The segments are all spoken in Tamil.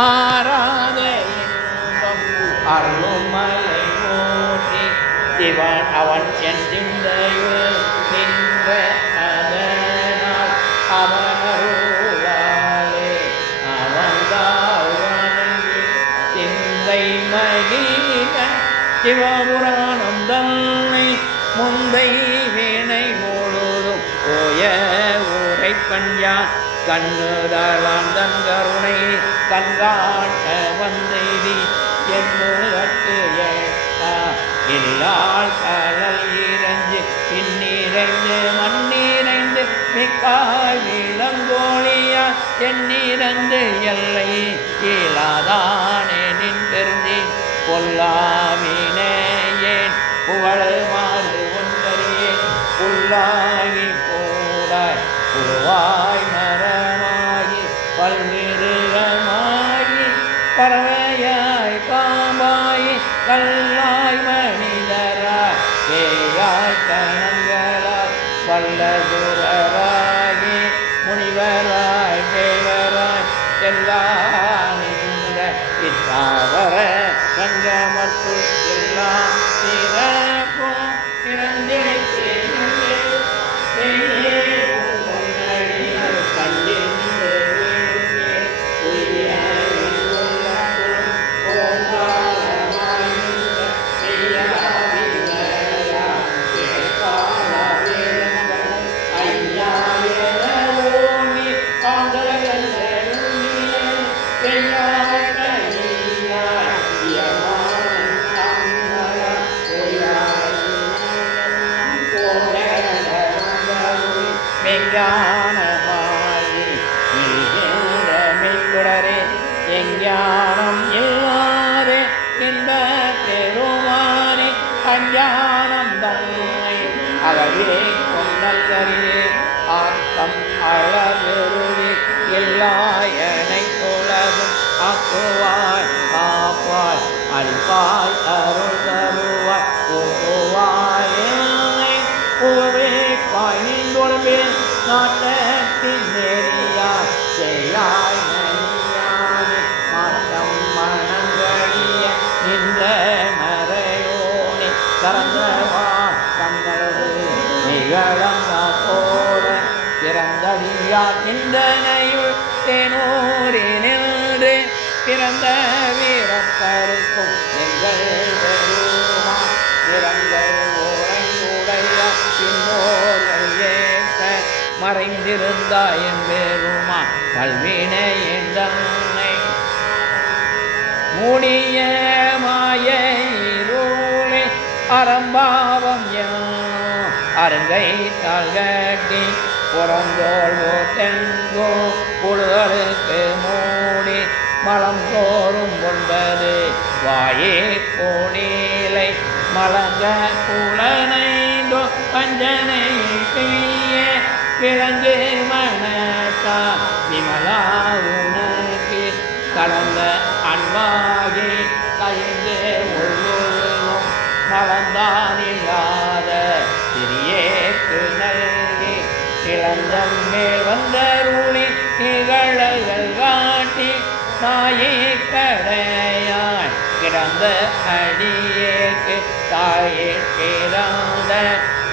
ஆராத இன்பம் அருள்மலை போற்றி சிவன் அவன் என் சிந்தையுள் நின்ற அதனால் அவனருளாலே அவன்தாள் வணங்கி சிந்தை மகிழன் சிவபுராணம் தன்னை முந்தை வினை முழுதும் போய ஊரை பஞ்சான் கண்ணுதலான் தன் கருணை கண்காட்ட வந்தெய்தி என்பதற்கு இல்லால் கடல் இறைஞ்சு பின்னிறைந்து மண்ணிறைந்து மிக்காய் விலங்கோழியால் தென்னிறந்து எல்லை இல்லாதானே நின் பெருந்தி பொல்லாவினேன் புகழுமாறு ஒன்றறியே புல்லாகி போடாய் புழுவாய் மரமாகி பல்மிருகமாகி பறவையாய் பாம்பாய் கல்லாய் மனிதராய் பேயாய் கணங்களாய் வல்லதுரராகி முனிவராய் தேவராய் எல்லானின்ற இத்தாவர சங்கமத்துள் எல்லாம் சிறப்பும் இறந்திருக்கே ஞானமாயி மெய்குடரே எஞ்ஞானம் இல்லாதே இந்த பெருமானே அஞ்ஞானம் தன்னை அகவே கொண்டல்கரியே ஆக்கம் அளவெருவி எல்லாயனை உலகும் ஆக்குவாய் காப்பாய் அழிப்பாய் அருள் தருவாய் போக்குவாய் என்னை புகவே பாய்ந்தொழுவே நாட்டத்தின் நெறியாய் செய்யாய் நனியானே மாற்றம் மனங்களிய நின்ற மறையோனே கரந்தவான் கண்களது நிகழந்தா போல பிறந்தடியா நின்றனையுள் தேனூரினின்று பிறந்த வீரத்தருக்கும் எங்கள் பெருமா பிறங்கள் ஓரையுடைய பின்னோர்கள் ஏற்க மறைந்திருந்தாய் என் பெருமா பல்வினை தன்னை மூடிய மாய இருளே அறம்பாவம் அருங்கை தாழ்கட்டி புறந்தோள் ஓட்டெங்கோ புழுகளுக்கு மூடி மலம் தோறும் ஒன்பது வாயே கோணிலை மலங்க புலனைந்தோ பஞ்சனை பெய்ய விலங்கு மனத்தா விமலா உனக்கு கலந்த அன்பாகி கைந்து ஒவ்வொருவரும் மலர்ந்தானில்லாத சிறியேக்கு நல்கி இளஞ்சம் மேல் வந்தருளி நிகழல்கள் காட்டி தாயே கடையாய் கிடந்த அடியேக்கு தாயே கிடந்த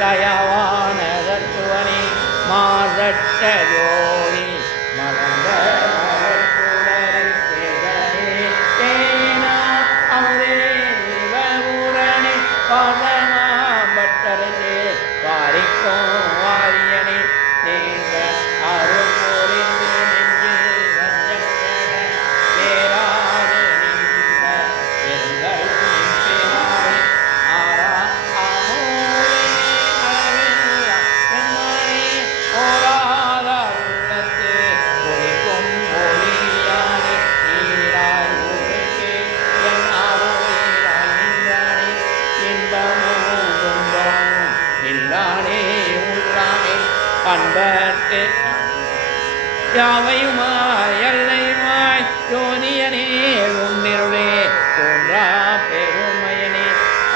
தயவான தத்துவனி மாதட்ட ஜோதி மலர்ந்த பாதமாம்பட்டரே பாரிக்கும் வாரியனே நீங்க அருள் புரிந்து நெஞ்சு வஞ்சக்கட பேராது நின்ற பெருங்கள் பேராது ஆரா அமோலே அளவில்லா பெண்மணி ஓராத உள்ளத்து ஒளிக்கும் ஒளியானே நீராய் ஊருக்கு என் அருளாய் நின்றானே இன்பமும் துன்பமும் இல்லானே உள்ளானே அன்பர்க்கு யாவையுமாய் எல்லையுமாய் ஜோதியனே உன்னிருளே தோன்றா பெருமையனே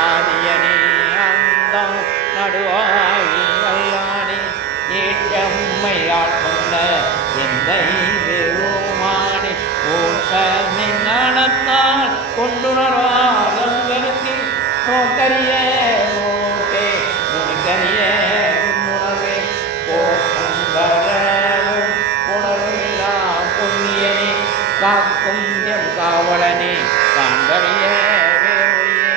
ஆதியனே அந்தம் நடுவாகி அல்லானே ஏற்றம்மையால் கொண்ட எந்தை பெருமானே ஓட்ட மனத்தால் கொண்டுணர்வாதங்களுக்கு நோக்கரிய நோக்கே நுணுக்கரிய உணர்வே போக்கும் வரவும் உணர்விலா பொன்னியனே காக்கும் எம் காவலனே காண்பறிய வேறொழியே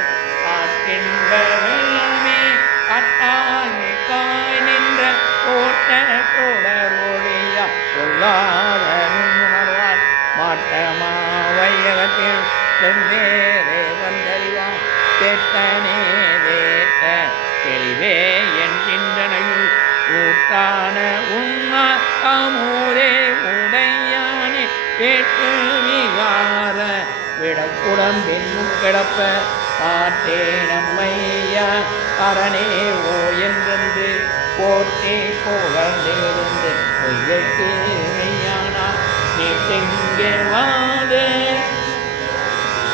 ஆற்றின்ப வெள்ளமே கட்டாய் காய் நின்ற கோட்ட தொடர் ஒழியா சொல்லாத உணர்வால் மாட்டமா வையகத்தில் செந்தேரே வந்தறிவாம் கேட்டனே வேட்ட தெளிவே என் சிந்தனையுள் கூட்டான உண்ணா தாமூரே உடையானே கேட்டு விகார விடக்குடம் பெண்ணும் கிடப்ப ஆற்றே நம்மையா அரணே ஓ என்றென்று போற்றே புகழ்ந்திருந்து பொய்யற்கு மெய்யானா நீட்டெங்கே வாதே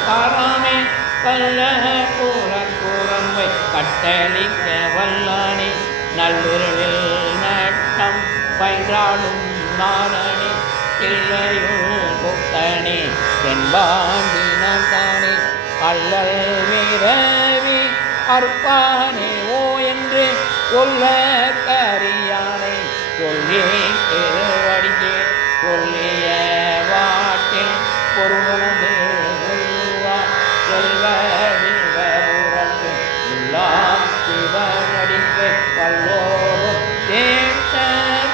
காராமே கல்ல கூறம்மை கட்டளிக்க வல்லானே நள்ளிரவில் நட்டம் பயின்றாடும் நானே இல்லையுள் புத்தனே தென்பாண்டினம் தானே அல்லல் வீரவி அற்பானே ஓ என்று சொல்ல கரியானை சொல்லி திருவடிக்கே சொல்லிய வாட்டில் பொருளுணர்ந்து செல்வ வில்வபுரத்து உள்ளா சிவனடிக்கு பல்லோரும் தேட்ட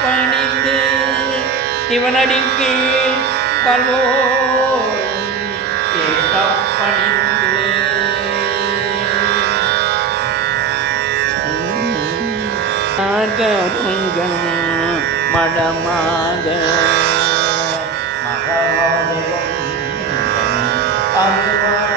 பணிந்து சிவனடிக்கீழ் பல்லோரும் தேட்ட பணிந்து கருங்கள் மடமாக அறிஞர்